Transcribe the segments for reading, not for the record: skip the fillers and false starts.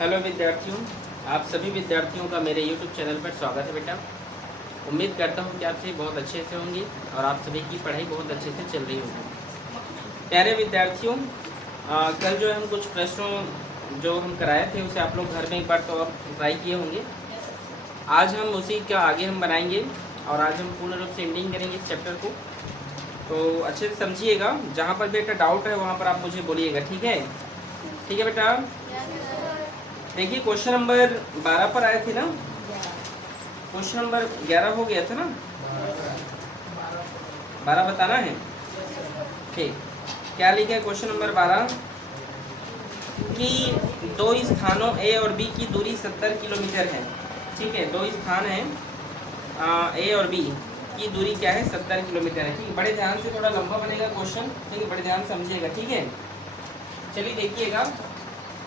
Hello विद्यार्थियों, आप सभी विद्यार्थियों का मेरे YouTube चैनल पर स्वागत है बेटा। उम्मीद करता हूँ कि आप सभी बहुत अच्छे से होंगे और आप सभी की पढ़ाई बहुत अच्छे से चल रही होगी। प्यारे विद्यार्थियों, कल जो है हम कुछ प्रश्नों जो हम कराए थे उसे आप लोग घर में एक बार तो और ट्राई किए होंगे। आज हम उसी का आगे हम बनाएंगे और आज हम पूर्ण रूप से एंडिंग करेंगे इस चैप्टर को। तो अच्छे से समझिएगा, जहाँ पर बेटा डाउट है वहाँ पर आप मुझे बोलिएगा, ठीक है? ठीक है बेटा। देखिए क्वेश्चन नंबर 12 पर आए थे ना, क्वेश्चन नंबर 11 हो गया था ना, 12 बताना है। ठीक, क्या लिखा है क्वेश्चन नंबर 12 कि दो स्थानों ए और बी की दूरी 70 किलोमीटर है। ठीक है, दो स्थान हैं ए और बी की दूरी क्या है, 70 किलोमीटर है। ठीक है, बड़े ध्यान से, थोड़ा लंबा बनेगा क्वेश्चन, ठीक है, बड़े ध्यान से समझिएगा, ठीक है। चलिए देखिएगा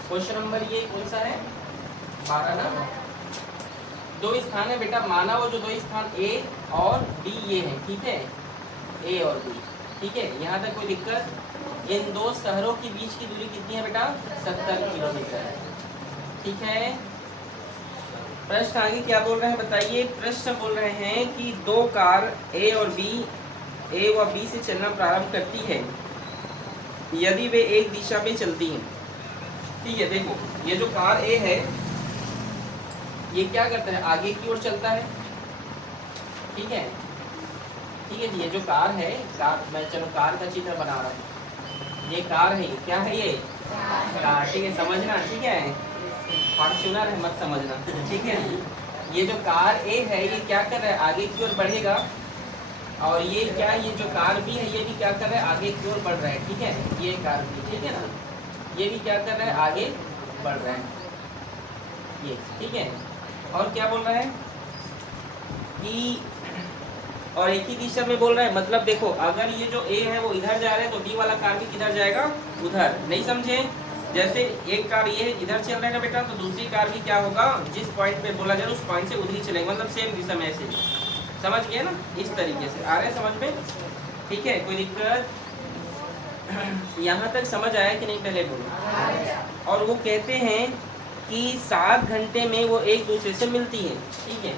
क्वेश्चन नंबर ये कौन सा है, 12 ना। दो स्थान है बेटा, माना वो जो दो स्थान ए और बी ये है, ठीक है, ए और बी, ठीक है, यहाँ तक कोई दिक्कत। इन दो शहरों के बीच की दूरी कितनी है बेटा, 70 किलोमीटर है, ठीक है। प्रश्न आगे क्या बोल रहे हैं बताइए। प्रश्न बोल रहे हैं कि दो कार ए और बी, ए व बी से चलना प्रारंभ करती है यदि वे एक दिशा में चलती हैं। ठीक है, देखो ये जो कार ए है ये क्या करता है, आगे की ओर चलता है, ठीक है, ठीक है जी। ये जो कार है, कार, मैं चलो कार का चित्र बना रहा हूँ, ये कार है, ये क्या है, ये कार, ठीक है, समझना, ठीक है, फॉर्च्यूनर है मत समझना, ठीक है। ये जो कार ए है ये क्या कर रहा है, आगे की ओर बढ़ेगा, और ये क्या, ये जो कार बी है ये भी क्या कर रहा है, आगे की ओर बढ़ रहा है, ठीक है, ये कार बी, ठीक है ना, ये भी क्या कर रहा है, आगे बढ़ रहा है, ये, ठीक है। और क्या बोल रहा है कि और एक ही दिशा में बोल रहा है, मतलब देखो अगर ये जो ए है वो इधर जा रहा है तो बी वाला कार भी किधर जाएगा, उधर, नहीं समझे। जैसे एक कार ये इधर चल रहा है ना बेटा, तो दूसरी कार भी क्या होगा, जिस पॉइंट पे बोला जाए उस पॉइंट से उधर ही चलेगा, मतलब सेम दिशा में ऐसे, समझ गए ना, इस तरीके से आ रहे हैं समझ में, ठीक है, कोई दिक्कत यहाँ तक समझ आया कि नहीं, पहले बोलो। और वो कहते हैं कि 7 घंटे में वो एक दूसरे से मिलती है, ठीक है,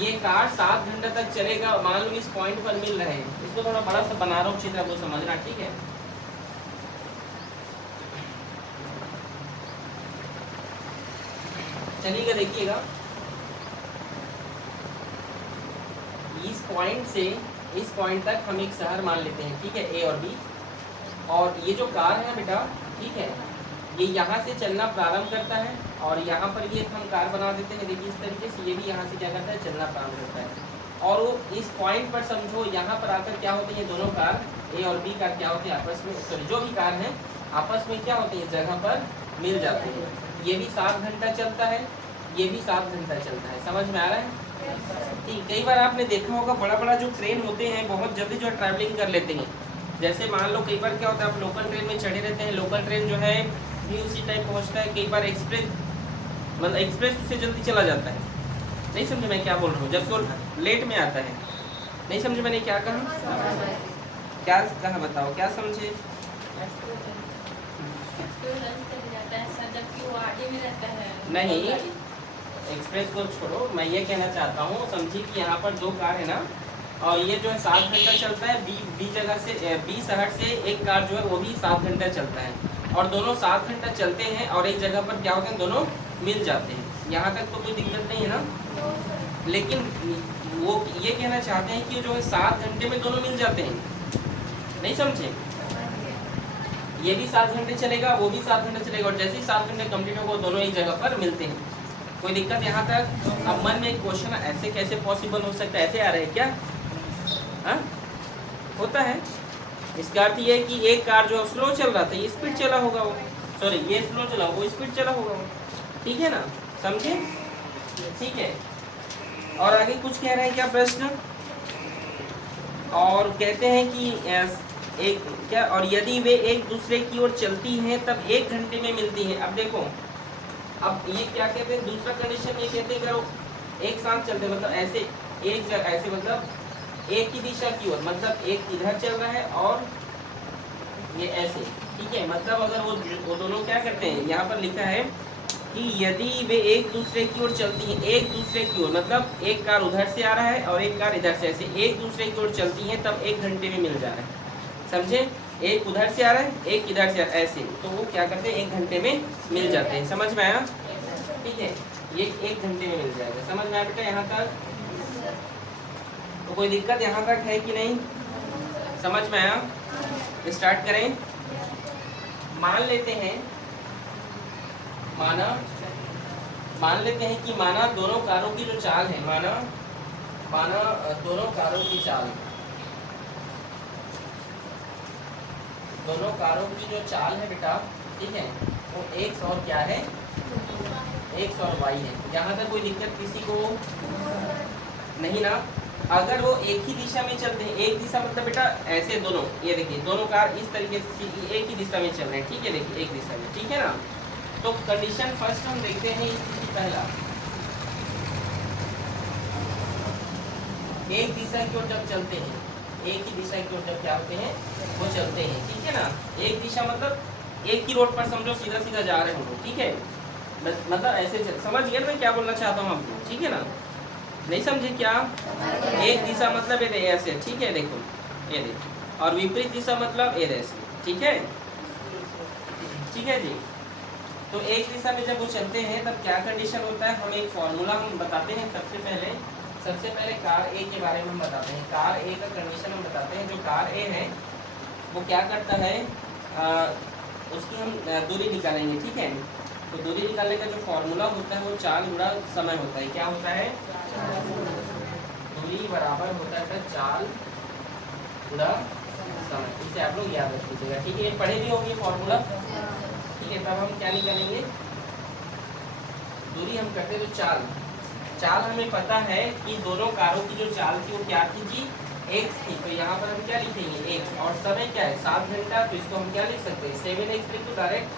ये कार 7 घंटे तक चलेगा, मान लो इस पॉइंट पर मिल रहे हैं, इसको थोड़ा बड़ा सा बना रहा हूँ चित्र, वो समझना, ठीक है। चलिएगा देखिएगा, इस पॉइंट से इस पॉइंट तक हम एक शहर मान लेते हैं, ठीक है, ए और बी, और ये जो कार है बेटा, ठीक है, ये यहाँ से चलना प्रारंभ करता है और यहाँ पर ये हम कार बना देते हैं, देखिए इस तरीके से, ये भी यहाँ से क्या करता है, चलना प्रारंभ करता है, और वो इस पॉइंट पर समझो यहाँ पर आकर क्या होते हैं, दोनों कार ए और बी कार क्या होते हैं आपस में, सॉरी जो भी कार है आपस में क्या होते हैं, जगह पर मिल जाते हैं। ये भी 7 घंटा चलता है, ये भी 7 घंटा चलता है, समझ में आ रहा है। ठीक, कई बार आपने देखा होगा बड़ा बड़ा जो ट्रेन होते हैं बहुत जल्दी जो है ट्रैवलिंग कर लेते हैं। जैसे मान लो कई बार क्या होता है, आप लोकल ट्रेन में चढ़े रहते हैं, लोकल ट्रेन जो है भी उसी टाइम पहुंचता है, कई बार एक्सप्रेस, मतलब एक्सप्रेस उससे जल्दी चला जाता है, नहीं समझे मैं क्या बोल रहा हूँ, जब तो लेट में आता है, नहीं समझे मैंने क्या कहा, क्या कहा बताओ, क्या समझे। नहीं, एक्सप्रेस को छोड़ो, मैं ये कहना चाहता हूँ, समझिए कि यहाँ पर दो कार है ना, और ये जो है 7 घंटा चलता है, बी जगह से, बी शहर से एक कार जो है वो भी 7 घंटा चलता है, और दोनों 7 घंटा चलते हैं और एक जगह पर क्या होते हैं, दोनों मिल जाते हैं, यहाँ तक तो कोई दिक्कत नहीं है ना। लेकिन वो ये कहना चाहते हैं कि जो है 7 घंटे में दोनों मिल जाते हैं, नहीं समझे, ये भी 7 घंटे चलेगा, वो भी 7 घंटे चलेगा, और जैसे ही 7 घंटे कंप्लीट होगा दोनों एक जगह पर मिलते हैं, कोई दिक्कत यहाँ तक। अब मन में एक क्वेश्चन, ऐसे कैसे पॉसिबल हो सकता है, ऐसे आ रहे हैं क्या, हाँ होता है। इसका अर्थ ये है कि एक कार जो स्लो चल रहा था ये स्पीड चला होगा, वो सॉरी ये स्लो चला, वो स्पीड चला होगा वो, ठीक है ना, समझे, ठीक है। और आगे कुछ कह रहे हैं क्या प्रश्न, और कहते हैं कि एक क्या, और यदि वे एक दूसरे की ओर चलती हैं तब 1 घंटे में मिलती हैं। अब देखो, अब ये क्या कहते हैं, दूसरा कंडीशन ये कहते हैं अगर एक साथ चलते हैं, मतलब ऐसे एक जगह, ऐसे मतलब एक ही दिशा की ओर, मतलब एक इधर चल रहा है और ये ऐसे, ठीक है, मतलब अगर वो दोनों क्या करते हैं, यहाँ पर लिखा है कि यदि वे एक दूसरे की ओर चलती हैं, एक दूसरे की ओर मतलब एक कार उधर से आ रहा है और एक कार इधर से, ऐसे एक दूसरे की ओर चलती हैं, तब 1 घंटे में मिल जा रहा है। समझे? एक उधर से आ रहा है, एक इधर से ऐसे, तो वो क्या करते हैं 1 घंटे में मिल जाते हैं। समझ में आया? ठीक है, ये 1 घंटे में मिल जाएगा। समझ में आया बेटा यहाँ तक? तो कोई दिक्कत यहाँ तक है कि नहीं? समझ में आया? स्टार्ट करें। मान लेते हैं कि माना दोनों कारों की जो चाल है, माना दोनों कारों की चाल, दोनों कारों की जो चाल है बेटा, ठीक है, वो x और क्या है, x और y है। यहाँ तक कोई दिक्कत किसी को नहीं ना? अगर वो एक ही दिशा में चलते हैं, एक दिशा मतलब बेटा ऐसे दोनों, ये देखिए दोनों कार इस तरीके से एक ही दिशा में चल रहे हैं, ठीक है, देखिए एक दिशा में, ठीक है ना? तो कंडीशन फर्स्ट हम देखते हैं, स्थिति पहला, एक दिशा की ओर जब चलते हैं, एक ही दिशा की ओर जब क्या होते हैं, वो चलते हैं, ठीक है ना? एक दिशा मतलब एक ही रोड पर समझो सीधा सीधा जा रहे हैं, ठीक है, मतलब ऐसे समझ गए मैं क्या बोलना चाहता हूँ आपको, ठीक है ना? नहीं समझे क्या? एक दिशा मतलब ये ऐसे, ठीक है, देखो ये देखो, और विपरीत दिशा मतलब ये ऐसे, ठीक है, ठीक है जी। तो एक दिशा में जब वो चलते हैं तब क्या कंडीशन होता है, हम एक फॉर्मूला हम बताते हैं। सबसे पहले कार ए के बारे में हम बताते हैं। कार ए का कंडीशन हम बताते हैं। जो कार ए है वो क्या करता है, उसकी हम दूरी निकालेंगे, ठीक है। तो दूरी निकालने का जो फॉर्मूला होता है वो चाल गुणा समय होता है। क्या होता है? दूरी बराबर होता है चाल गुणा समय। इसे आप लोग याद रख लीजिएगा, ठीक है। पढ़े भी होंगे फॉर्मूला, ठीक है। तब हम क्या निकालेंगे, दूरी हम करते तो चाल हमें पता है कि दोनों कारों की जो चाल थी वो क्या थी जी, x थी। तो यहाँ पर हम क्या लिखेंगे, x, और समय क्या है 7 घंटा, तो इसको हम क्या लिख सकते हैं 7x लिख दो डायरेक्ट,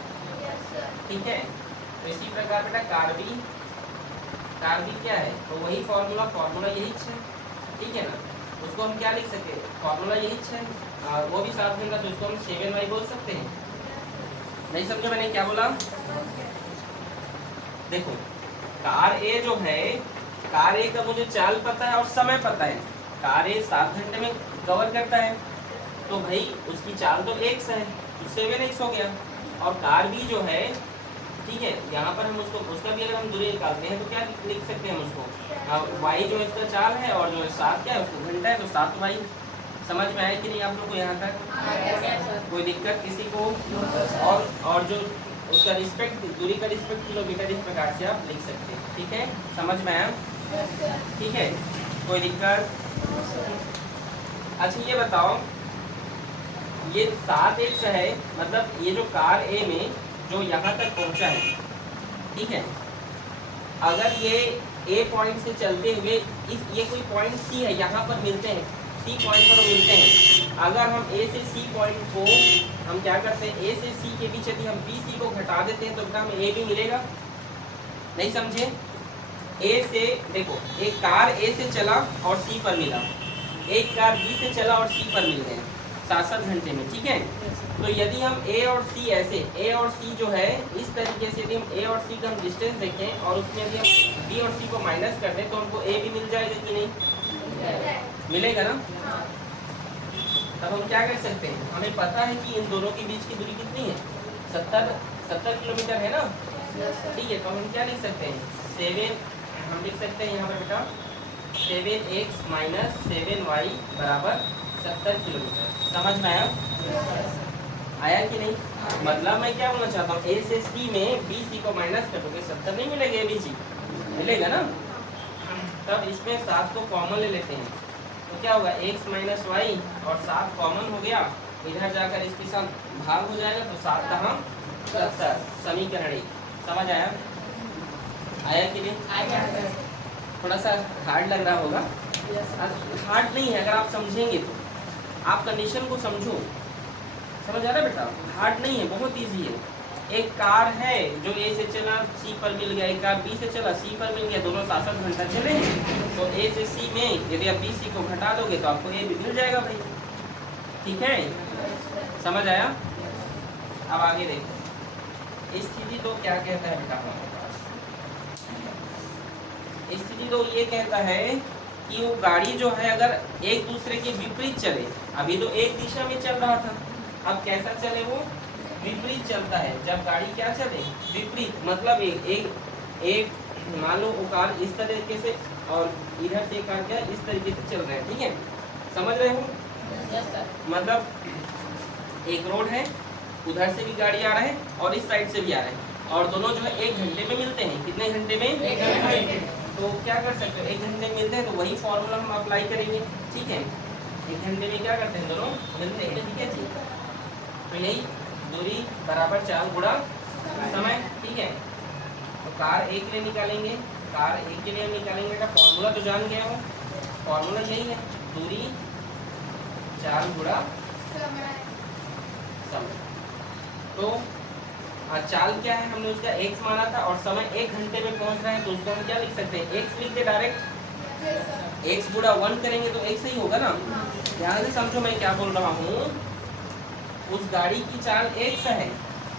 ठीक है। तो इसी प्रकार बेटा कार भी क्या है, तो वही फॉर्मूला यही है, ठीक है ना। उसको हम क्या लिख सकते हैं, फॉर्मूला यही है, और वो भी 7 घंटा, तो इसको हम 7y बोल सकते हैं। नहीं समझे मैंने क्या बोला? देखो कार ए जो है, कार ए का मुझे चाल पता है और समय पता है। कार ए 7 घंटे में कवर करता है, तो भाई उसकी चाल तो x है, तो 7x हो गया। और कार बी जो है, ठीक है, यहाँ पर हम उसका भी अगर हम दूरी निकालते हैं तो क्या लिख सकते हैं हम उसको, y जो इसका चाल है और जो 7 क्या है उसको घंटा है, तो 7y। समझ में आया कि नहीं आप लोग को यहाँ तक? कोई दिक्कत किसी को? और जो उसका रिस्पेक्ट, दूरी का रिस्पेक्ट किलोमीटर, इस प्रकार से आप लिख सकते हैं, ठीक है। समझ में आया? ठीक है, कोई दिक्कत? अच्छा ये बताओ, ये 7x है, मतलब ये जो कार ए में जो यहाँ तक पहुँचा है, ठीक है, अगर ये ए पॉइंट से चलते हुए ये कोई पॉइंट सी है, यहाँ पर मिलते हैं, सी पॉइंट पर मिलते हैं। अगर हम ए से सी पॉइंट को हम क्या करते हैं, ए से सी के बीच यदि हम बी सी को घटा देते हैं तो बेटा हमें ए भी मिलेगा। नहीं समझे? ए से देखो, एक कार ए से चला और सी पर मिला, एक कार बी से चला और सी पर मिल गए 7 घंटे में, ठीक है। तो यदि हम ए और सी ऐसे, ए और सी जो है इस तरीके से, यदि हम ए और सी का हम डिस्टेंस देखें और उसमें यदि हम बी और सी को माइनस कर दें तो हमको ए भी मिल जाएगा कि नहीं? मिलेगा ना। तब हम क्या कर सकते हैं, हमें पता है कि इन दोनों के बीच की दूरी कितनी है, 70 किलोमीटर है ना, ठीक है। तो हम क्या लिख सकते हैं, 7 हम लिख सकते हैं यहाँ पर बेटा 7x माइनस 7y बराबर 70 किलोमीटर। समझ में आया कि नहीं? मतलब मैं क्या बोलना चाहता हूँ, ए से सी में बी सी को माइनस कर दोगे 70 नहीं मिलेगा, ए बी सी मिलेगा ना। तब इसमें 7 को कॉमन ले लेते हैं, तो क्या होगा x माइनस वाई, और 7 कॉमन हो गया, इधर जाकर इसके साथ भाग हो जाएगा, तो 7 कहाँ 70, समीकरण 1। समझ आया कि नहीं? थोड़ा सा हार्ड लग रहा होगा, हार्ड नहीं है अगर आप समझेंगे तो, आप कंडीशन को समझो। समझ आ रहा है बेटा? हार्ड नहीं है, बहुत इजी है। एक कार है जो ए से चला सी पर मिल गया, एक कार बी से चला सी पर मिल गया, दोनों 7 घंटा चले, तो ए से सी में यदि आप बी सी को घटा दोगे तो आपको ए भी मिल जाएगा भाई, ठीक है। समझ आया? अब आगे देखो, स्थिति तो क्या कहता है बेटा हमारे पास, स्थिति 2 ये कहता है कि वो गाड़ी जो है अगर एक दूसरे के विपरीत चले, अभी तो एक दिशा में चल रहा था, अब कैसा चले वो विपरीत चलता है। जब गाड़ी क्या चले विपरीत, मतलब एक मान लो वो कार इस तरीके से और इधर से कार क्या इस तरीके से चल रहे हैं, ठीक है, समझ रहे हो? मतलब एक रोड है, उधर से भी गाड़ी आ रहा है और इस साइड से भी आ रहा है, और दोनों जो है 1 घंटे में मिलते हैं। कितने घंटे में? 1 घंटे। तो क्या कर सकते हो, 1 घंटे में मिलते हैं तो वही फॉर्मूला हम अप्लाई करेंगे, ठीक है। 1 घंटे में क्या करते हैं, दोनों मिलते हैं, ठीक है जी। तो यही दूरी बराबर चाल गुणा समय, ठीक है। तो कार एक के लिए निकालेंगे, कार एक के लिए निकालेंगे का फॉर्मूला तो जान गए हो, फॉर्मूला यही है, दूरी चाल गुणा समय। तो चाल क्या है, हमने उसका x माना था और समय 1 घंटे में पहुंच रहा है, तो उसको हम क्या लिख सकते हैं, x लिख के डायरेक्ट x गुणा 1 करेंगे तो x ही होगा ना। ध्यान से समझो मैं क्या बोल रहा हूँ, उस गाड़ी की चाल x है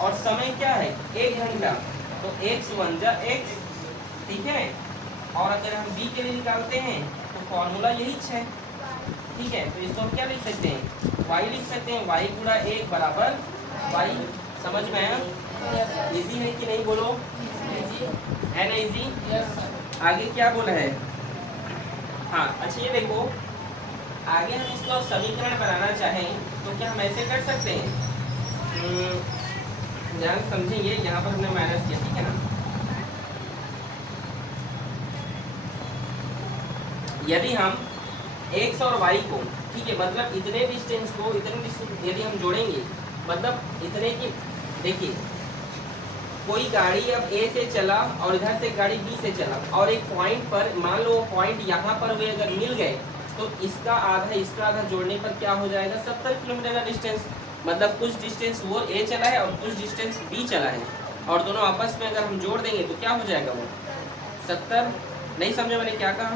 और समय क्या है 1 घंटा, तो x1 जा x, ठीक है। और अगर हम b के लिए निकालते हैं तो फॉर्मूला यही है, ठीक है। तो इसको हम क्या लिख सकते हैं, y लिख सकते हैं, y गुणा 1 बराबर y। समझ में आया? इजी है कि नहीं, बोलो है ना इजी? आगे क्या बोला है? हाँ अच्छा, ये देखो आगे हम इसको समीकरण बनाना चाहें तो क्या हम ऐसे कर सकते हैं, ध्यान समझेंगे, यहाँ पर हमने माइनस किया, ठीक है ना। यदि हम x और y को, ठीक है, मतलब इतने डिस्टेंस को इतने डिस्टेंस यदि हम जोड़ेंगे, मतलब इतने की, देखिए कोई गाड़ी अब A से चला और इधर से गाड़ी B से चला और एक पॉइंट पर, मान लो पॉइंट यहाँ पर वे अगर मिल गए तो इसका आधा जोड़ने पर क्या हो जाएगा, 70 किलोमीटर का डिस्टेंस। मतलब कुछ डिस्टेंस वो A चला है और कुछ डिस्टेंस B चला है, और दोनों आपस में अगर हम जोड़ देंगे तो क्या हो जाएगा वो 70। नहीं समझे मैंने क्या कहा?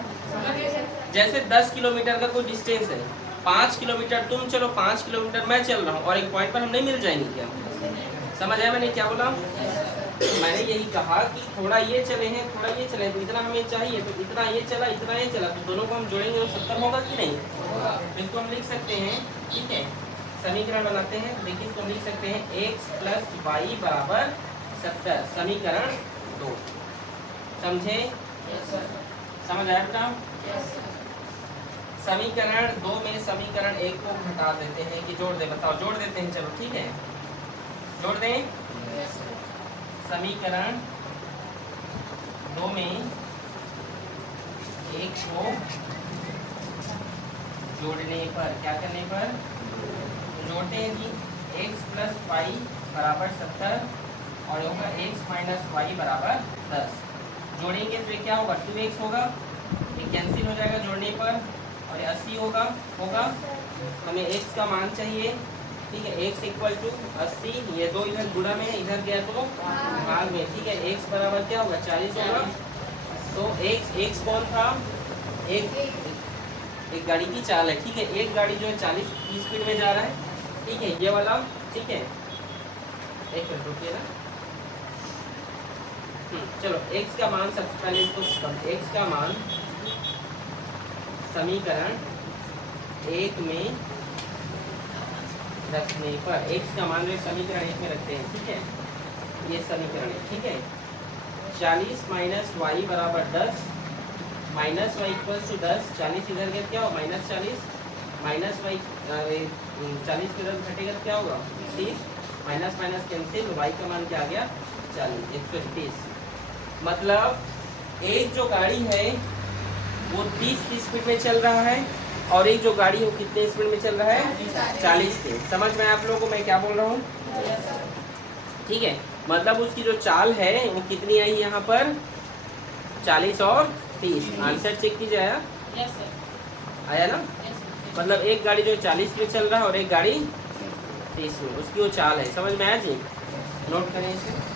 जैसे 10 किलोमीटर का कोई डिस्टेंस है, 5 किलोमीटर तुम चलो, 5 किलोमीटर मैं चल रहा हूँ और एक पॉइंट पर हम नहीं मिल जाएंगे क्या? समझ आया मैंने क्या बोला? मैंने यही कहा कि थोड़ा ये चले हैं, थोड़ा ये चले, तो इतना हमें चाहिए, तो इतना ये चला, इतना ये चला, तो दोनों को हम जोड़ेंगे तो 70 होगा कि नहीं? तो इसको हम लिख सकते हैं, ठीक है, समीकरण बनाते हैं। देखिए इसको हम लिख सकते हैं x प्लस वाई बराबर 70, समीकरण 2। समझे? समझ आया बेटा? समीकरण 2 में समीकरण 1 को घटा देते हैं कि जोड़ दे, बताओ जोड़ देते हैं, चलो ठीक है, जोड़ दें। समीकरण 2 में 1 को जोड़ने पर क्या करने पर, जोड़ते हैं जी, x प्लस वाई बराबर 70 और होगा x माइनस वाई बराबर 10। जोड़ेंगे तो ये क्या होगा, 2x होगा, ये कैंसिल हो जाएगा जोड़ने पर, और ये 80 होगा। हमें x का मान चाहिए, ठीक है, x इक्वल टू 80, ये 2 इधर गुणा में है, इधर गया तो भाग में, ठीक है। x बराबर क्या होगा, 40 होगा। तो x कौन था, एक गाड़ी की चाल है, ठीक है। एक गाड़ी जो है 40 की स्पीड में जा रहा है, ठीक है, ये वाला, ठीक है। एक मिनट रुकिए ना, चलो x का मान सबसे पहले इसको, x का मान समीकरण 1 में रखने पर, x का मान समीकरण 1 में रखते हैं, ठीक है, ये समीकरण है, ठीक है। 40 माइनस वाई बराबर 10, माइनस वाई इक्वल टू 10, 40 इधर गया क्या होगा माइनस 40, माइनस वाई 40 के 10 घटेगा क्या होगा 30, माइनस माइनस कैंसिल, वाई का मान क्या आ गया 40, 130। मतलब एक जो गाड़ी है वो 30 की स्पीड में चल रहा है और एक जो गाड़ी है वो कितने स्पीड में चल रहा है 40 के। समझ में आप लोगों को मैं क्या बोल रहा हूँ? ठीक है, मतलब उसकी जो चाल है वो कितनी आई यहाँ पर 40 और 30। आंसर चेक कीजिए, आया? आया ना? मतलब एक गाड़ी जो 40 में चल रहा है और एक गाड़ी 30 में, उसकी वो चाल है। समझ में आया जी? नोट करें इसे।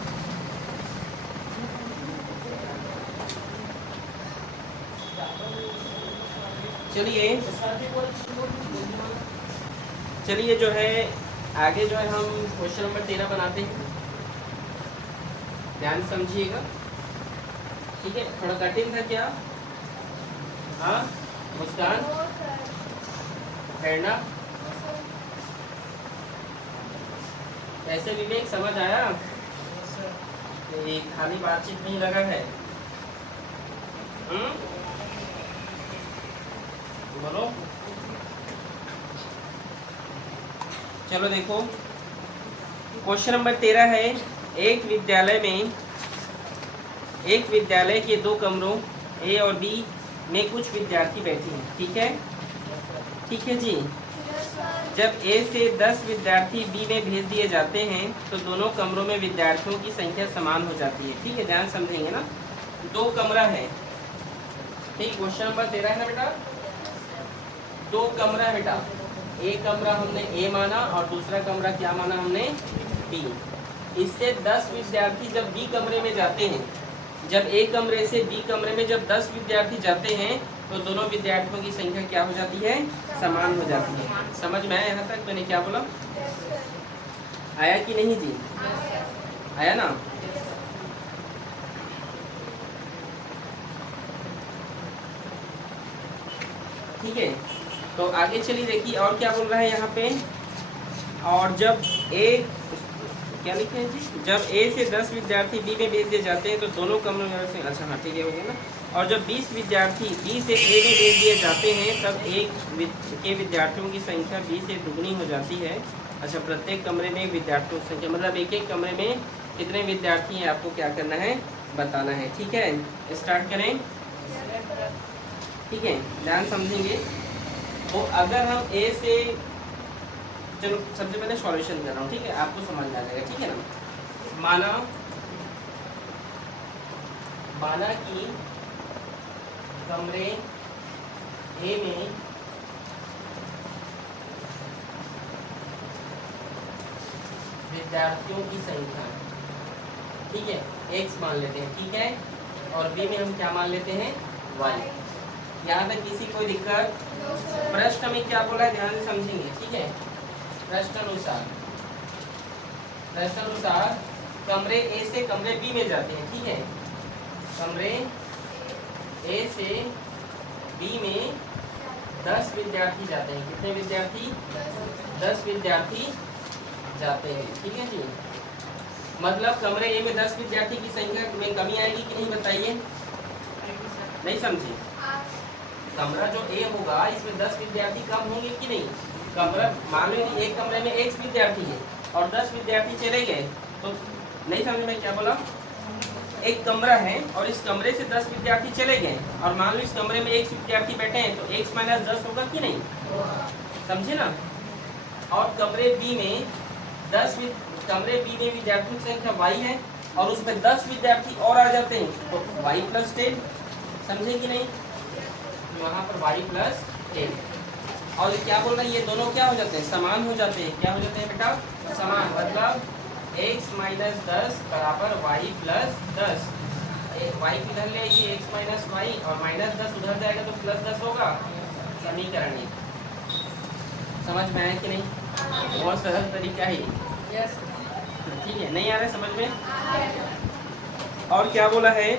चलिए जो है आगे जो है हम क्वेश्चन नंबर 13 बनाते हैं, ध्यान समझिएगा, ठीक है। थोड़ा कठिन था क्या? हाँ मुस्कान, प्रेरणा, कैसे विवेक, समझ आया? ये खाली बातचीत नहीं लगा है। बोलो। चलो देखो, क्वेश्चन नंबर 13 है। एक विद्यालय के 2 कमरों ए और बी में कुछ विद्यार्थी बैठे हैं, ठीक है? ठीक है जी। जब ए से 10 विद्यार्थी बी में भेज दिए जाते हैं तो दोनों कमरों में विद्यार्थियों की संख्या समान हो जाती है, ठीक है? ध्यान समझेंगे ना। 2 कमरा है, ठीक। क्वेश्चन नंबर 13 है ना बेटा। 2 कमरा है बेटा। एक कमरा हमने ए माना और दूसरा कमरा क्या माना हमने? बी। इससे 10 विद्यार्थी जब बी कमरे में जाते हैं, जब ए कमरे से बी कमरे में जब 10 विद्यार्थी जाते हैं तो दोनों विद्यार्थियों की संख्या क्या हो जाती है? समान हो जाती है। समझ में आया यहाँ तक मैंने क्या बोला? आया कि नहीं जी? आया ना? ठीक है, तो आगे चलिए देखिए और क्या बोल रहा है यहाँ पे। और जब ए, क्या लिखे हैं जी? जब ए से 10 विद्यार्थी बी में भेज दिए जाते हैं तो दोनों कमरों में, अच्छा हाँ ठीक है, हो गया ना। और जब 20 विद्यार्थी बी से ए में भेज दिए जाते हैं तब एक के विद्यार्थियों की संख्या बी से दुगनी हो जाती है। अच्छा, प्रत्येक कमरे में विद्यार्थियों की संख्या, मतलब एक कमरे में कितने विद्यार्थी हैं आपको क्या करना है? बताना है, ठीक है? स्टार्ट करें, ठीक है? ध्यान समझेंगे। तो अगर हम ए से, चलो सबसे पहले सॉल्यूशन कर रहा हूँ, ठीक है? आपको समझ आ जाएगा, ठीक है ना। माना कि कमरे ए में विद्यार्थियों की संख्या, ठीक है, x मान लेते हैं, ठीक है? और बी में हम क्या मान लेते हैं? y। यहाँ तक किसी कोई दिक्कत? प्रश्न में क्या बोला है ध्यान से समझेंगे, ठीक है? प्रश्नानुसार कमरे ए से कमरे बी में जाते हैं, ठीक है? कमरे ए से बी में 10 विद्यार्थी जाते हैं। कितने विद्यार्थी? 10 विद्यार्थी जाते हैं, ठीक है जी। मतलब कमरे ए में 10 विद्यार्थी की संख्या में कमी आएगी कि नहीं, बताइए? नहीं समझे? कमरा जो ए होगा इसमें 10 विद्यार्थी कम होंगे कि नहीं? कमरा, मान लो एक कमरे में 1 विद्यार्थी है और 10 विद्यार्थी चले गए, तो नहीं समझ में क्या बोला? एक कमरा है और इस कमरे से 10 विद्यार्थी चले गए और मान लो इस कमरे में 1 विद्यार्थी बैठे हैं, तो 1 - 10 होगा कि नहीं? समझे ना? और कमरे बी में विद्यार्थियों की संख्या y है और उसमें 10 विद्यार्थी और आ जाते हैं, तो y + 10। समझे कि नहीं? वहाँ पर y + 10। और क्या बोल रहा है? ये दोनों क्या हो जाते हैं? समान हो जाते हैं। क्या हो जाते हैं बेटा? समान। मतलब x - 10 = y + 10। y किधर ले आइए? x - y, और -10 उधर जाएगा तो +10 होगा। समीकरण 1। समझ में आया कि नहीं? बहुत सरल तरीका है, ठीक है? नहीं आ रहा है समझ में? और क्या बोला है?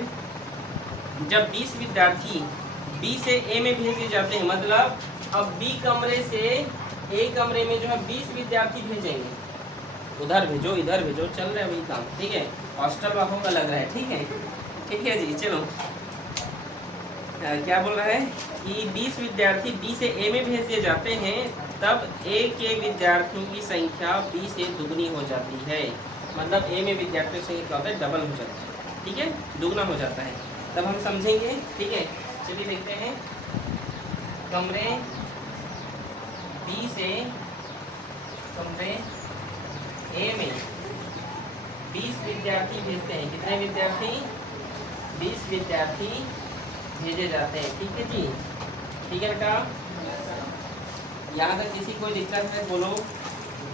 जब 20 विद्यार्थी बी से ए में भेज दिए जाते हैं, मतलब अब बी कमरे से ए कमरे में जो है 20 विद्यार्थी भेजेंगे। उधर भेजो इधर भेजो, चल रहा है वही काम, ठीक है? हॉस्टल वालों का लग रहा है, ठीक है? ठीक है जी। चलो क्या बोल रहा है कि 20 विद्यार्थी बी से ए में भेज दिए जाते हैं तब ए के विद्यार्थियों की संख्या बी से दुगनी हो जाती है। मतलब ए में विद्यार्थियों की संख्या क्या होता है? डबल हो जाता है, ठीक है? दुगना हो जाता है, तब हम समझेंगे, ठीक है? चलिए देखते हैं। कमरे बी से कमरे ए में 20 विद्यार्थी भेजते हैं। कितने विद्यार्थी? 20 विद्यार्थी भेजे जाते हैं, ठीक है जी? ठीक है बेटा? यहाँ तक किसी कोई दिक्कत है? बोलो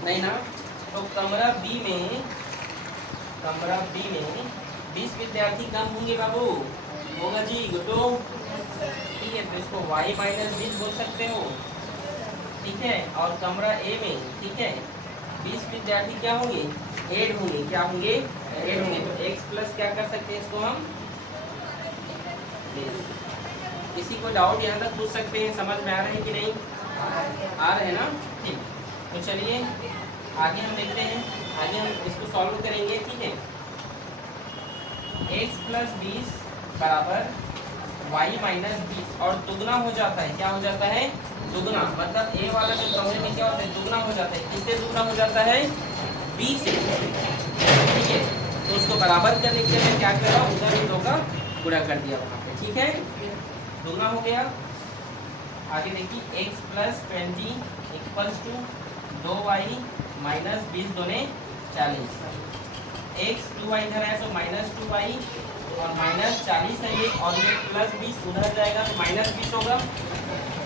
नहीं ना? तो कमरा बी में 20 विद्यार्थी कम होंगे बाबू, होगा जी? गुड्डू, ठीक है? तो इसको y - 20 बोल सकते हो, ठीक है? और कमरा ए में, ठीक है, 20 विद्यार्थी क्या होंगे? ऐड होंगे। क्या होंगे? ऐड होंगे। तो x+ क्या कर सकते हैं इसको हम? किसी को डाउट यहाँ तक पूछ सकते हैं, समझ में आ रहे हैं कि नहीं आ रहे हैं ना? ठीक, तो चलिए आगे हम देखते हैं, आगे हम इसको सॉल्व करेंगे। ठीक है, x प्लस 20 बराबर y माइनस 20 और दुगना हो जाता है, क्या हो जाता है? दुगना, मतलब a वाला जो कमरे में क्या होता है? दुगना हो जाता है। किससे दुगना हो जाता है? b से। ठीक है, तो उसको बराबर करने के लिए मैं क्या कर रहा हूँ? उधर ही दो का गुणा कर दिया वहाँ पे। ठीक है, दुगना हो गया। आगे देखिए x plus 20 equals to 2y minus 20 दूने 40। x 2y इधर है तो माइनस 2y और माइनस 40 है ये, और ये प्लस 20 उधर जाएगा तो माइनस 20 होगा,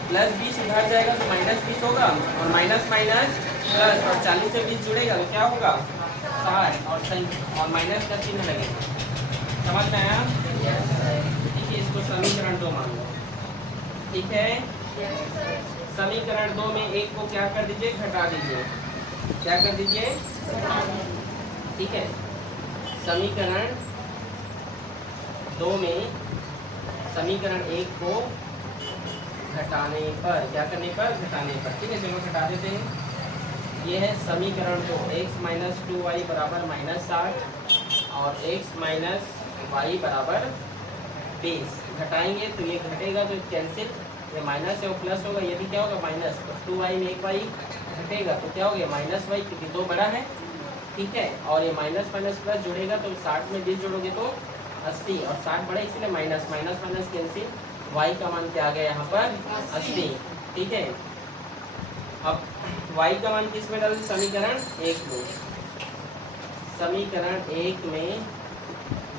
प्लस 20 उधर जाएगा तो माइनस 20 होगा, और माइनस माइनस प्लस, और 40 से 20 जुड़ेगा तो क्या होगा? 60, और माइनस का चिन्ह लगेगा। समझ में आया? ठीक है, इसको समीकरण 2 मान लो। ठीक है, समीकरण 2 में एक को क्या कर दीजिए? घटा दीजिए। क्या कर दीजिए? ठीक है, समीकरण 2 में समीकरण 1 को घटाने पर, क्या करने पर? घटाने पर। ठीक है, चलो घटा देते हैं। ये है समीकरण 2, x माइनस 2y बराबर माइनस 60 और x माइनस वाई बराबर 20। घटाएंगे तो ये घटेगा तो कैंसिल, ये माइनस है वो प्लस होगा, ये भी क्या होगा? माइनस। तो 2y में 1y घटेगा तो क्या हो गया? माइनस वाई, क्योंकि 2 बड़ा है। ठीक है, और ये माइनस माइनस प्लस जुड़ेगा तो 60 में 20 जोड़ोगे तो 80, और 60 बड़ा इसलिए minus minus minus cancel, y का मान क्या आ गया यहाँ पर? 80। ठीक है, अब y का मान किस में डालें? समीकरण 1 में। समीकरण 1 में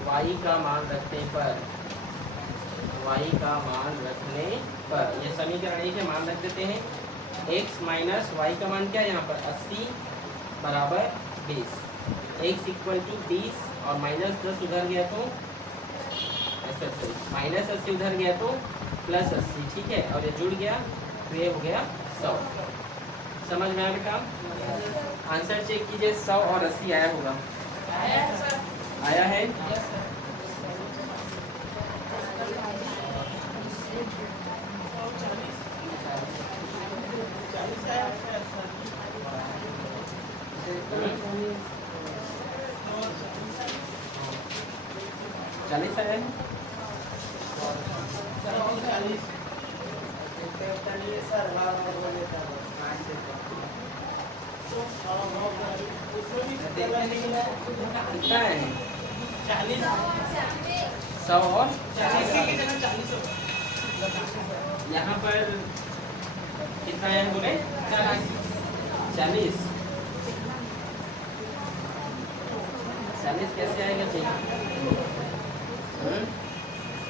y का मान रखने पर, y का मान रखने पर, ये समीकरण 1 है, मान रख देते हैं। x माइनस वाई का मान क्या है यहाँ पर? 80 बराबर 20। x इक्वल टू 20 और माइनस 10 उधर गया तो माइनस 80 उधर गया तो प्लस 80। ठीक है, और ये जुड़ गया तो ये हो गया 100। समझ में आया बेटा? आंसर चेक कीजिए, 100 और 80 आया होगा। आया है? चालीस आया है? कितना है? 40, 100 और 40। यहाँ पर कितना है बोले? 40। 40 कैसे आएगा? चाहिए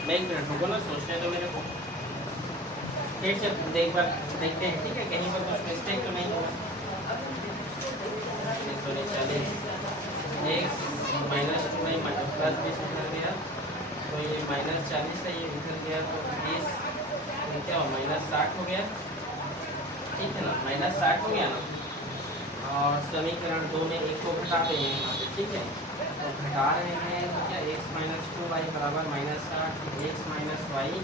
मैं एक मिनट रुको ना, सोचने दो मेरे को, फिर से एक बार देखते हैं। ठीक है, कहीं पर कुछ मिस्टेक तो नहीं होगा। 40 x माइनस 2 प्लस 20 उधर गया तो ये माइनस 40 है, ये उधर गया तो 20, क्या हो? माइनस 60 हो गया। ठीक है ना, माइनस 60 हो गया ना। और समीकरण 2 में एक को घटा देंगे यहाँ पे। ठीक है, तो घटा रहे हैं तो क्या? x माइनस 2y बराबर माइनस 60, x माइनस वाई,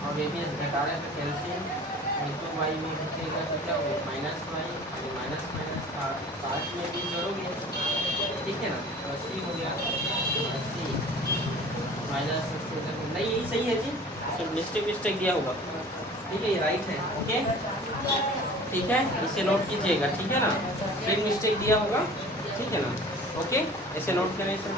और ये भी घटा रहे हैं तो कैल्सियम, तो y में घटेगा तो क्या होगा? माइनस वाई, माइनस माइनस 60 में भी जोड़ोगे। ठीक है ना, तो 80 हो गया, 80 माइनस 80 नहीं, यही सही है जी, तो मिस्टेक दिया होगा। ठीक है, ये राइट है। ओके, ठीक है, इसे नोट कीजिएगा। ठीक है ना, फिर मिस्टेक दिया होगा। ठीक है ना, ओके, इसे नोट करें सर।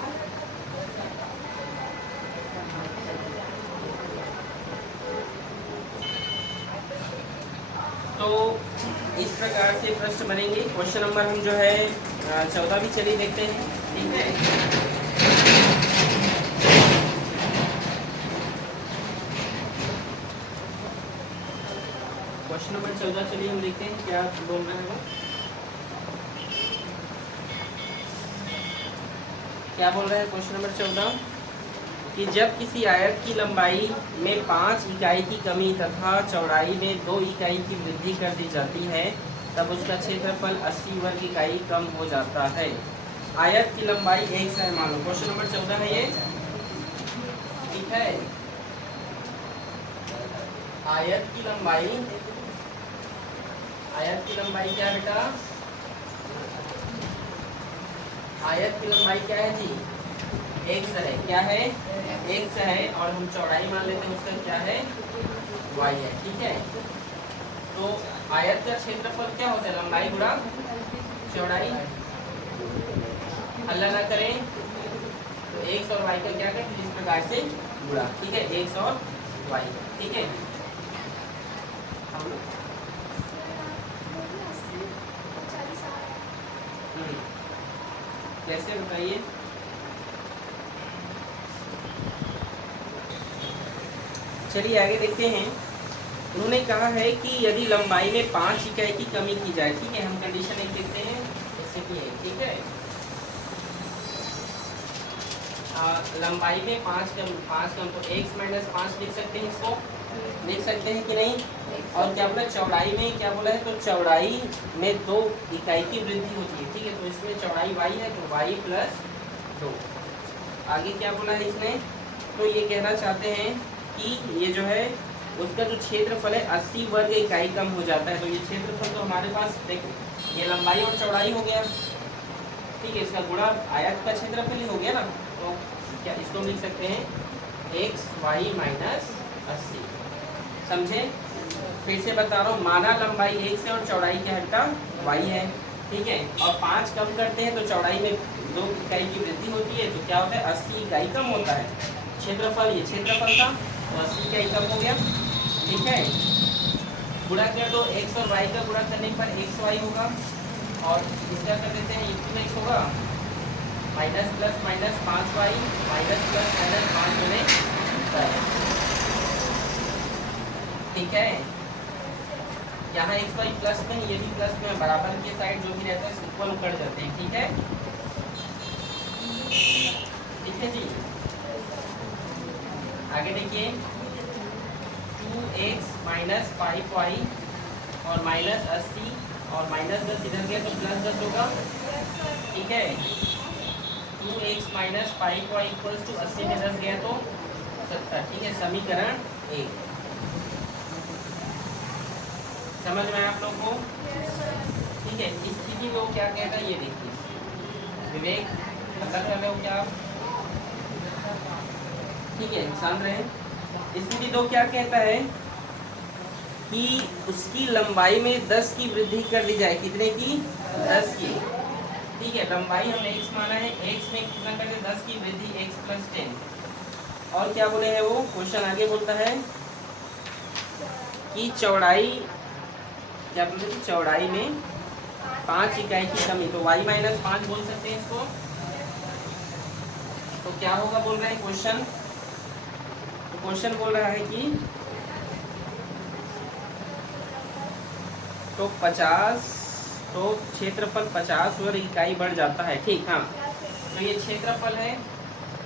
तो इस प्रकार से प्रश्न बनेंगे। क्वेश्चन नंबर हम जो है 14 भी चलिए देखते हैं। ठीक है, क्वेश्चन नंबर 14 चलिए हम देखते हैं क्या बोल रहे हैं वो। क्या बोल रहे हैं क्वेश्चन नंबर 14 कि जब किसी आयत की लंबाई में 5 इकाई की कमी तथा चौड़ाई में 2 इकाई की वृद्धि कर दी जाती है तब उसका क्षेत्रफल 80 वर्ग इकाई कम हो जाता है। आयत की लंबाई 1 है मान लो। क्वेश्चन नंबर 14 है ये। ठीक है, आयत की लंबाई, आयत की लंबाई क्या है बेटा, आयत की लंबाई क्या है जी, x है, क्या है, x है, और हम चौड़ाई मान लेते हैं उसका क्या है, y है, ठीक है। तो आयत का क्षेत्रफल क्या होता है, लंबाई गुणा चौड़ाई, हल्ला ना करें, तो x और y का क्या करें, इस प्रकार से गुणा, ठीक है, x और y, ठीक है। कैसे बताइए, चलिए आगे देखते हैं। उन्होंने कहा है कि यदि लंबाई में 5 इकाई की कमी की जाए, ठीक है, हम कंडीशन एक देखते हैं, जैसे कि ठीक है, लंबाई में 5 कम तो x माइनस 5 लिख सकते हैं, इसको लिख सकते हैं कि नहीं, और क्या बोला चौड़ाई में, क्या बोला है, तो चौड़ाई में 2 इकाई की वृद्धि होती है, ठीक है, तो इसमें चौड़ाई y है तो y प्लस 2। आगे क्या बोला है इसने, तो ये कहना चाहते हैं कि ये जो है उसका जो क्षेत्रफल है 80 वर्ग इकाई कम हो जाता है, तो ये क्षेत्रफल तो हमारे पास देखो, ये लंबाई और चौड़ाई हो गया, ठीक है, इसका गुणा आयत का क्षेत्रफल ही हो गया ना, तो क्या इसको लिख सकते हैं एक्स वाई माइनस 80, समझे। फिर से बता रहा हूँ, माना लंबाई 1 से और चौड़ाई क्या है बेटा, y है, ठीक है, और 5 कम करते हैं तो चौड़ाई में 2 इकाई की वृद्धि होती है, तो क्या होता है 80 इकाई कम होता है क्षेत्रफल, ये क्षेत्रफल था, तो 80 इकाई कम हो गया, ठीक है। गुणा कर दो, x और y का गुणा करने पर एक्स वाई होगा, और इसका कर देते हैं इक्वल एक्स होगा, minus plus minus 5y minus plus minus 5 होने, ठीक है। यहाँ एक्स वाई प्लस में, ये भी प्लस में, बराबर के साइड जो भी रहता है इक्वल कर जाते हैं, ठीक है, ठीक है जी। आगे देखिए 2x माइनस 5y और माइनस 80 और माइनस 10 इधर गया तो प्लस 10 होगा, ठीक है। 2x minus 5y equals to 80 में 10 गया तो 70, ठीक है, समीकरण 1। समझ में आया आप लोग को, ठीक है। स्थिति में वो क्या कहता है ये देखिए, विवेक पता कर रहे हो क्या, ठीक है, शांत रहे। स्थिति 2 क्या कहता है कि उसकी लंबाई में 10 की वृद्धि कर दी जाए, कितने की, 10 की, ठीक है, लंबाई हमने x माना है, x में कितना कर दे, 10 की वृद्धि, x प्लस 10, और क्या बोले हैं वो, क्वेश्चन आगे बोलता है कि चौड़ाई, क्या बोलते हैं, चौड़ाई में 5 इकाई की कमी, तो y माइनस 5 बोल सकते हैं इसको, तो क्या होगा बोल रहे हैं क्वेश्चन, तो क्वेश्चन बोल रहा है कि तो 50, तो क्षेत्रफल 50 वर्ग इकाई बढ़ जाता है, ठीक, हाँ, तो ये क्षेत्रफल है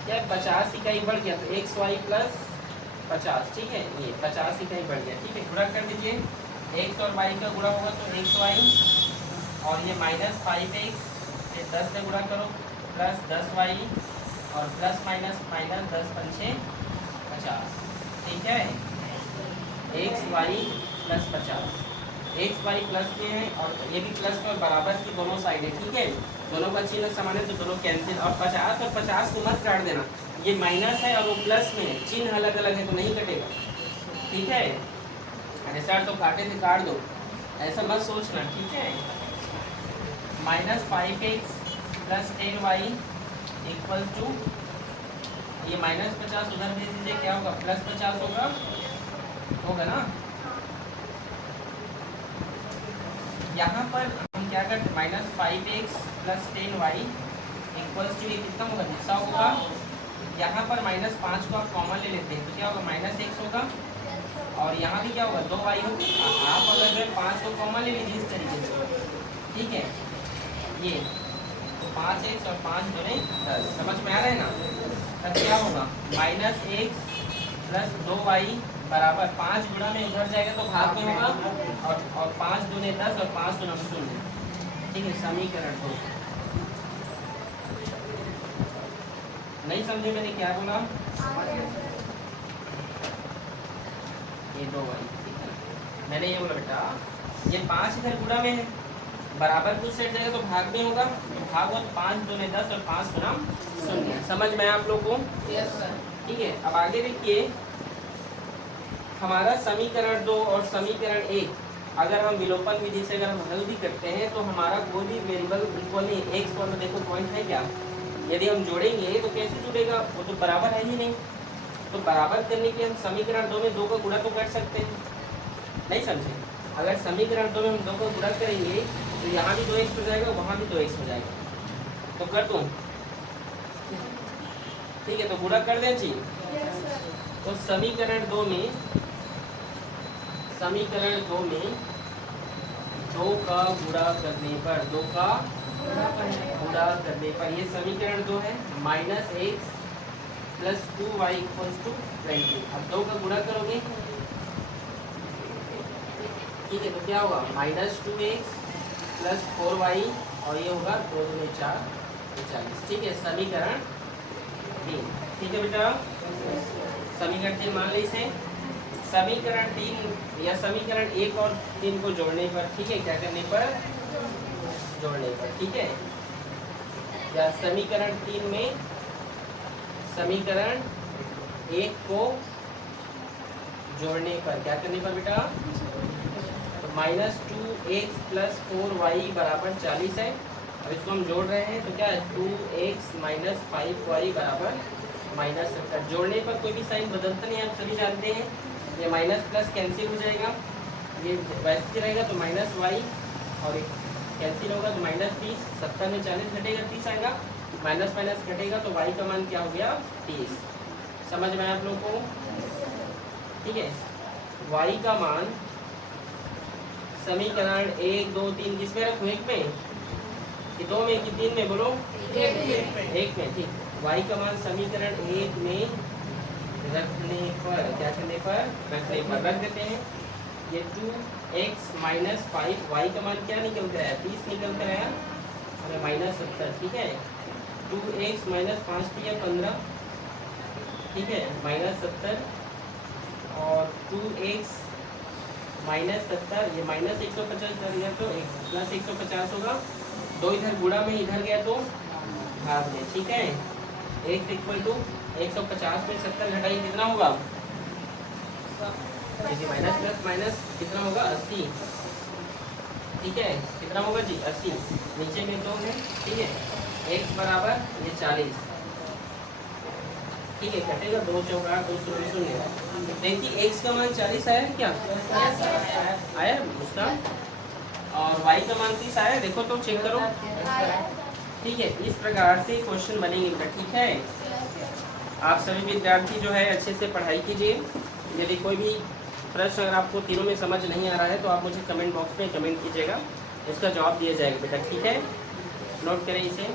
क्या, 50 इकाई बढ़ गया, तो एक्स वाई प्लस 50, ठीक है, ये 50 इकाई बढ़ गया, ठीक है, गुणा कर दीजिए, एक्स और वाई का गुणा होगा तो एक्स वाई, और ये माइनस 5x, फिर 10 से गुणा करो, प्लस 10y, और प्लस माइनस माइनस 10 पंचे 50, ठीक है, x y plus 50, x y plus में है और ये भी प्लस में, और बराबर की दोनों साइड है, ठीक है, दोनों का चिन्ह समान है तो दोनों कैंसिल, और 50 और 50 को मत काट देना, ये माइनस है और वो प्लस में है, चिन्ह अलग अलग है तो नहीं कटेगा, ठीक है। अरे सर तो काटे थे, काट दो, ऐसा मत सोचना, ठीक है। Minus 5x plus 10y equal to, ये माइनस 50 उधर भेज दीजिए, क्या होगा, प्लस 50 होगा ना। यहाँ पर हम क्या करते, minus 5x plus 10y equals to, ये कितना होगा, गुस्सा होगा, यहाँ पर माइनस 5 को आप कॉमन ले लेते हैं तो क्या होगा, माइनस x होगा, और यहाँ भी क्या होगा, 2y होगा, आप अगर जो है 5 को कॉमन ले लीजिए इस तरीके से, ठीक है, ये तो 5x और 5 दोनों 10, समझ में आ रहा है ना। तब क्या होगा, माइनस x प्लस 2y बराबर 5 गुणा में उधर जाएगा तो भाग में होगा, और 5 दूने 10 और 5 दूना 0, ठीक है, समीकरण 2। नहीं समझे मैंने क्या बोला, ये 2y, ठीक है। मैंने ये बोला बेटा ये 5 इधर गुणा में है, बराबर कुछ सेट जाएगा तो भाग में होगा, तो भाग हो 5 दूनी 10 और 5 गुना 0। समझ में आप लोग को? Yes sir. ठीक है। अब आगे देखिए, हमारा समीकरण 2 और समीकरण 1 अगर हम विलोपन विधि से अगर हम हल भी करते हैं तो हमारा कोई भी वेरिएबल इक्वल नहीं, एक्स पर देखो पॉइंट है क्या, यदि हम जोड़ेंगे तो कैसे जुड़ेगा, वो तो बराबर है ही नहीं। तो बराबर करने के लिए हम समीकरण 2 में 2 का गुणा तो कर सकते हैं, नहीं समझे? अगर समीकरण 2 में हम 2 का गुणा करेंगे तो यहाँ भी 2x हो जाएगा, वहाँ भी 2x हो जाएगा। तो कर दूँ? ठीक है, तो गुणा कर दें जी। तो समीकरण 2 में 2 का गुणा करने पर 2 का गुणा करने पर ये समीकरण 2 है, -x + 2y = 20। अब 2 का गुणा करोगे, ठीक है, तो क्या होगा -2x + 4y और ये होगा 2 दूनी 4 40। ठीक है, समीकरण 3। ठीक है बेटा, समीकरण 3 मान ली इसे। समीकरण 3 या समीकरण 1 और 3 को जोड़ने पर, ठीक है, क्या करने पर? जोड़ने पर, ठीक है। या समीकरण 3 में समीकरण 1 को जोड़ने पर क्या करने पर बेटा? तो -2x + 4y = 40 है। अब इसको हम जोड़ रहे हैं तो क्या है, 2x - 5y = -70। जोड़ने पर कोई भी साइन बदलता नहीं, आप सभी जानते हैं। ये माइनस प्लस कैंसिल हो जाएगा, ये वैसे रहेगा तो -y और कैंसिल होगा तो -30। 70 में 40 घटेगा, 30 आएगा, माइनस माइनस घटेगा तो y का मान क्या हो गया? 30। समझ में आप लोगों को? ठीक है, y का मान समीकरण 1 2 3 किस में रखूँ? 1 में कि 2 में कि 3 में? बोलो। 1 में, ठीक। y का मान समीकरण 1 में रखने पर, क्या करने पर? रखने पर रख देते हैं। ये 2x - 5, y का मान क्या निकल कर आया? 30 निकल कर आया और -70। ठीक है, 2x - 5 दिया 15, ठीक है, -70 और 2x - 70, ये -150 इधर गया तो +150 होगा। 2 इधर गुणा में इधर गया तो भाग में, ठीक है। x = 150 में 70 घटाई कितना होगा? माइनस प्लस माइनस कितना होगा? 80। ठीक है, कितना होगा जी? 80। नीचे में 2 है, ठीक है। x बराबर ये 40, ठीक है, कटेगा 2 चौका 2 0। देखिए x का मान 40 आया है क्या? आया उसका, और y का मान 30 आया, देखो तो चेक करो। ठीक है, इस प्रकार से क्वेश्चन बनेंगे बेटा, ठीक है। आप सभी विद्यार्थी जो है अच्छे से पढ़ाई कीजिए। यदि कोई भी प्रश्न अगर आपको तीनों में समझ नहीं आ रहा है तो आप मुझे कमेंट बॉक्स में कमेंट कीजिएगा, उसका जवाब दिया जाएगा बेटा, ठीक है। नोट करें इसे।